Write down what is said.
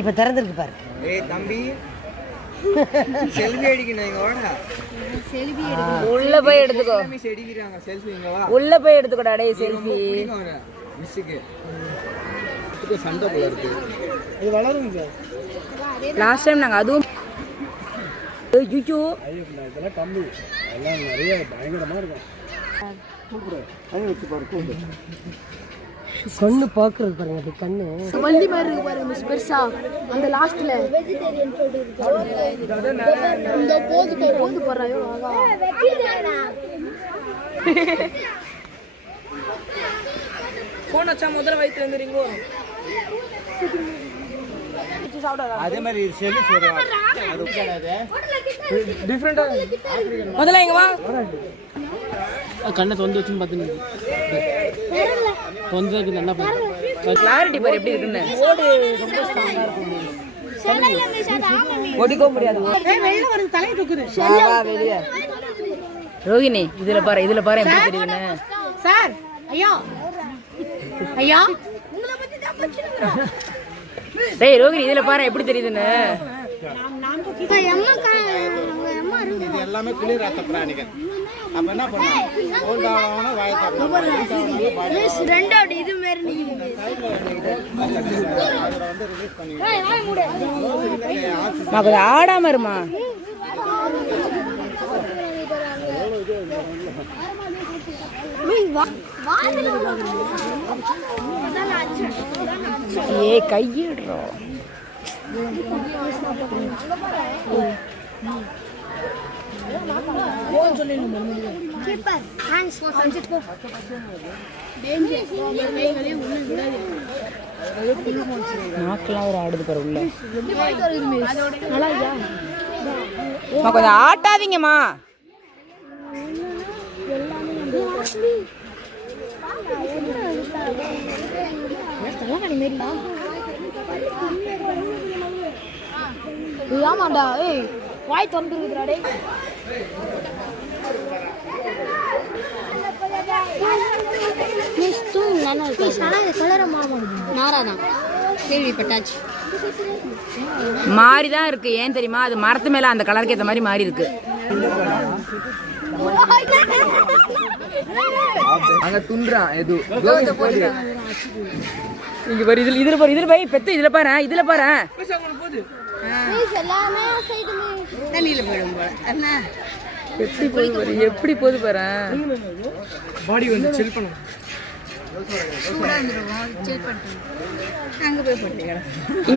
இப்போ திறந்துருக்கு பாரு. ஏய் தம்பி செல்ஃபி அடிக்கணும் இங்க வாடா. செல்ஃபி எடுக்கணும். உள்ள போய் எடுத்துக்கோ. மிஸ் அடிக்குறாங்க செல்ஃபி இங்க வா. உள்ள போய் எடுத்துக்கோடா டேய் செல்ஃபி. மிஸ்ஸுக்கு இதுக்கு சண்டை போல இருக்கு. இது வளரும் சார். லாஸ்ட் டைம் நாங்க அதுவும் ஐயோ இதெல்லாம் கம்மி. எல்லாம் நிறைய பயங்கரமா இருக்கும். கண்ணு பார்க்கறது பாருங்க, அப்படி கண்ணு வண்டி மாதிரி இருக்கு பாருங்க மிஸ் பெருசா அந்த லாஸ்ட்ல இந்த போது போறாயோ போன் வச்சா முதல்ல வயித்துல இருந்துறீங்க. அதே மாதிரி செல்லு சொல்றேன் அது உட்காராதே டிஃபரெண்டா முதல்ல இங்க வா. கண்ணை தொந்து வச்சுன்னு பார்த்துன்னு தொந்ததுக்கு நல்லா கிளாரிட்டி பாரு எப்படி இருக்குன்னு. ஓடு ரொம்ப ஸ்ட்ராங்கா இருக்கும். ஓடிக்க முடியாது. வெளில வருது, தலையை தூக்குது. வா வெளியே. ரோகிணி இதுல பாரு எப்படி தெரியுதுன்னு. சார் ஐயா ஐயா டேய் ரோகிணி இதுல பாரு எப்படி தெரியுதுன்னு. இது எல்லாமே குளிர் ரத்த பிராணிகள். அப்ப என்ன பண்ணணும்? ஓல்டாவன வாயை தப்பணும். ரெண்டாவது இது மாதிரி நிக்குது. அதோட வந்து ரிலீஸ் பண்ணி கொஞ்சம் ஆடாம இருமா. ஏ கையிடுறோம். நாக்கெல்லாம் ஒரு ஆடுது பாரு உள்ள. கொஞ்சம் ஆட்டாதீங்கம்மா. ஆமாண்டா ஏய் வாய் திறந்துருக்குதுடா டேய். மாறிதான் இருக்கு. ஏன் தெரியுமா? அது மரத்து மேல அந்த கலருக்கு ஏற்ற மாதிரி மாறி இருக்கு. அங்க துன்றான் எது இங்க பாரு இதுல பாரு பெத்து இதுல பாரு எப்படி போகுது பாரு. பாடி வந்து சில் பண்ணும். அங்க போய் போட்டீங்க.